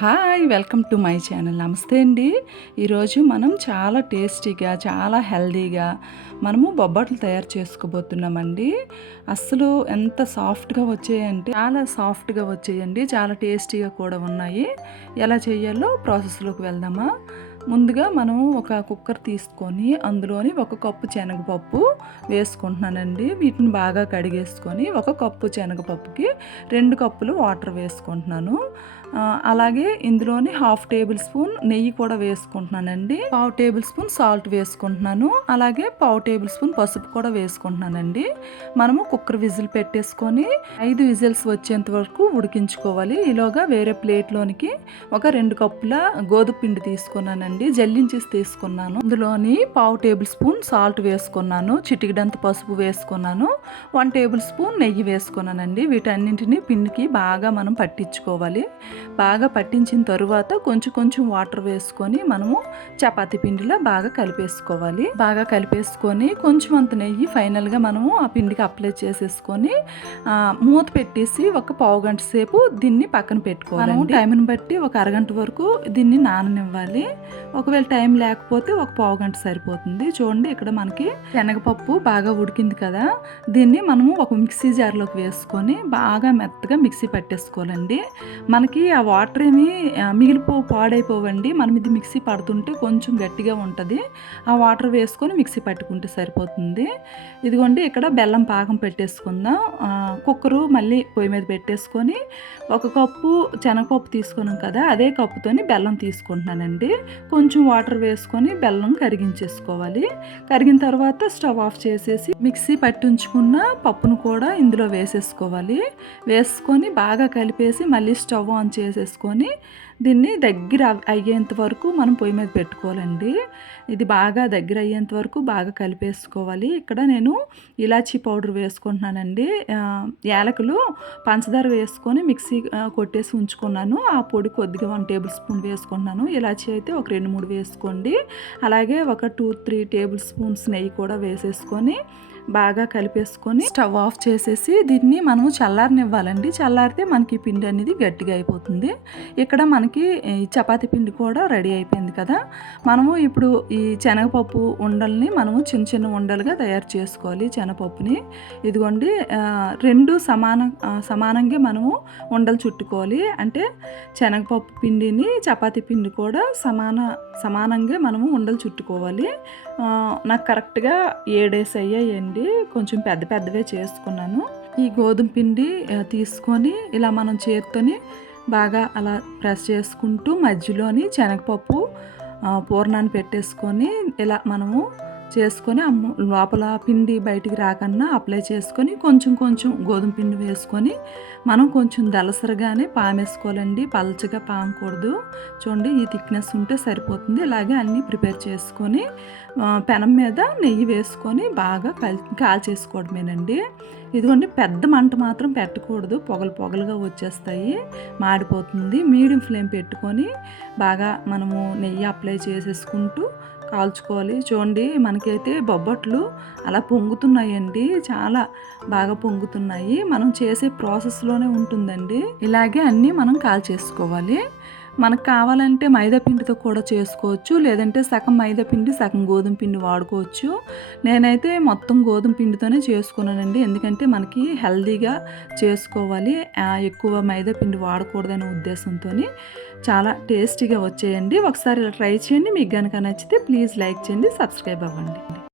Hi welcome to my channel. నమస్తే అండి. ఈరోజు మనం చాలా టేస్టీగా చాలా హెల్దీగా మనము బొబ్బట్లు తయారు చేసుకోబోతున్నామండి. అస్సలు ఎంత సాఫ్ట్గా వచ్చాయంటే చాలా సాఫ్ట్గా వచ్చాయండి, చాలా టేస్టీగా కూడా ఉన్నాయి. ఎలా చేయాలో ప్రాసెస్లోకి వెళ్దామా. ముందుగా మనం ఒక కుక్కర్ తీసుకొని అందులోని 1 కప్పు శనగపప్పు వేసుకుంటున్నానండి. వీటిని బాగా కడిగేసుకొని 1 కప్పు శనగపప్పుకి 2 కప్పులు వాటర్ వేసుకుంటున్నాను. అలాగే ఇందులోని 1/2 టేబుల్ స్పూన్ నెయ్యి కూడా వేసుకుంటున్నానండి. 1/2 టేబుల్ స్పూన్ సాల్ట్ వేసుకుంటున్నాను. అలాగే 1/2 టేబుల్ స్పూన్ పసుపు కూడా వేసుకుంటున్నానండి. మనము కుక్కర్ విజిల్ పెట్టేసుకొని 5 విజిల్స్ వచ్చేంత వరకు ఉడికించుకోవాలి. ఈలోగా వేరే ప్లేట్లోనికి ఒక 2 కప్పుల గోధుమ పిండి తీసుకున్నానండి, జల్లించేసి తీసుకున్నాను. ఇందులోని 1/2 టేబుల్ స్పూన్ సాల్ట్ వేసుకున్నాను, చిటికెడంత పసుపు వేసుకున్నాను, 1 టేబుల్ స్పూన్ నెయ్యి వేసుకున్నానండి. వీటన్నింటినీ పిండికి బాగా మనం పట్టించుకోవాలి. బాగా పట్టించిన తరువాత కొంచెం కొంచెం వాటర్ వేసుకొని మనము చపాతీ పిండిలా బాగా కలిపేసుకోవాలి. బాగా కలిపేసుకొని కొంచెం అంత నెయ్యి ఫైనల్గా మనము ఆ పిండికి అప్లై చేసేసుకొని మూత పెట్టేసి ఒక పావు గంట సేపు దీన్ని పక్కన పెట్టుకోవాలి. టైంని బట్టి ఒక అరగంట వరకు దీన్ని నాననివ్వాలి. ఒకవేళ టైం లేకపోతే ఒక పావు గంట సరిపోతుంది. చూడండి, ఇక్కడ మనకి శనగపప్పు బాగా ఉడికింది కదా, దీన్ని మనము ఒక మిక్సీ జార్లోకి వేసుకొని బాగా మెత్తగా మిక్సీ పట్టేసుకోవాలండి. మనకి ఆ వాటర్ ఏమి పాడైపోవండి. మనం ఇది మిక్సీ పడుతుంటే కొంచెం గట్టిగా ఉంటుంది. ఆ వాటర్ వేసుకొని మిక్సీ పట్టుకుంటే సరిపోతుంది. ఇదిగోండి, ఇక్కడ బెల్లం పాకం పెట్టేసుకుందాం. కుక్కరు మళ్ళీ పొయ్యి మీద పెట్టేసుకొని 1 కప్పు శనగపప్పు తీసుకున్నాం కదా, అదే కప్పుతోని బెల్లం తీసుకుంటున్నానండి. కొంచెం వాటర్ వేసుకొని బెల్లం కరిగించేసుకోవాలి. కరిగిన తర్వాత స్టవ్ ఆఫ్ చేసేసి మిక్సీ పట్టించుకున్న పప్పును కూడా ఇందులో వేసేసుకోవాలి. వేసుకొని బాగా కలిపేసి మళ్ళీ స్టవ్ ఆన్ చేసేసుకొని దీన్ని దగ్గర అయ్యేంత వరకు మనం పొయ్యి మీద పెట్టుకోవాలండి. ఇది బాగా దగ్గర అయ్యేంత వరకు బాగా కలిపేసుకోవాలి. ఇక్కడ నేను ఇలాచీ పౌడర్ వేసుకుంటున్నానండి. యాలకులు పంచదార వేసుకొని మిక్సీ కొట్టేసి ఉంచుకున్నాను. ఆ పొడి కొద్దిగా 1 టేబుల్ స్పూన్ వేసుకుంటున్నాను. ఇలాచీ అయితే ఒక 2-3 వేసుకోండి. అలాగే ఒక 2-3 టేబుల్ స్పూన్స్ నెయ్యి కూడా వేసేసుకొని బాగా కలిపేసుకొని స్టవ్ ఆఫ్ చేసేసి దీన్ని మనము చల్లారనివ్వాలండి. చల్లారితే మనకి పిండి అనేది గట్టిగా అయిపోతుంది. ఇక్కడ మనకి చపాతీ పిండి కూడా రెడీ అయిపోయింది కదా. మనము ఇప్పుడు ఈ శనగపప్పు ఉండల్ని మనము చిన్న చిన్న ఉండలుగా తయారు చేసుకోవాలి. శనగపప్పుని ఇదిగోండి 2 సమానంగా మనము ఉండలు చుట్టుకోవాలి. అంటే శనగపప్పు పిండిని చపాతీ పిండి కూడా సమానంగా మనము ఉండలు చుట్టుకోవాలి. నాకు కరెక్ట్గా 7 అయ్యాయండి. కొంచెం పెద్దవే చేసుకున్నాను. ఈ గోధుమ పిండి తీసుకొని ఇలా మనం చేత్తోని బాగా అలా ప్రెస్ చేసుకుంటూ మధ్యలోని శనగపప్పు పూర్ణాన్ని పెట్టేసుకొని ఇలా మనము చేసుకొని లోపల పిండి బయటికి రాకుండా అప్లై చేసుకొని కొంచెం కొంచెం గోధుమ పిండి వేసుకొని మనం కొంచెం దలసరిగానే పామేసుకోవాలండి. పలచగా పామకూడదు. చూడండి, ఈ థిక్నెస్ ఉంటే సరిపోతుంది. ఇలాగే అన్నీ ప్రిపేర్ చేసుకొని పెనం మీద నెయ్యి వేసుకొని బాగా కాల్చేసుకోవడమేనండి. ఇదిగోండి, పెద్ద మంట మాత్రం పెట్టకూడదు, పొగలుగా వచ్చేస్తాయి, మాడిపోతుంది. మీడియం ఫ్లేమ్ పెట్టుకొని బాగా మనము నెయ్యి అప్లై చేసేసుకుంటూ కాల్చుకోవాలి. చూడండి, మనకైతే బొబ్బట్లు అలా పొంగుతున్నాయండి, చాలా బాగా పొంగుతున్నాయి. మనం చేసే ప్రాసెస్లోనే ఉంటుందండి. ఇలాగే అన్నీ మనం కాల్చేసుకోవాలి. మనకు కావాలంటే మైదా పిండితో కూడా చేసుకోవచ్చు, లేదంటే సగం మైదా పిండి సగం గోధుమ పిండి వాడుకోవచ్చు. నేనైతే మొత్తం గోధుమ పిండితోనే చేసుకున్నానండి, ఎందుకంటే మనకి హెల్దీగా చేసుకోవాలి, ఎక్కువ మైదా పిండి వాడకూడదనే ఉద్దేశంతో. చాలా టేస్టీగా వచ్చేయండి. ఒకసారి ఇలా ట్రై చేయండి. మీకు కనుక నచ్చితే ప్లీజ్ లైక్ చేయండి, సబ్స్క్రైబ్ అవ్వండి.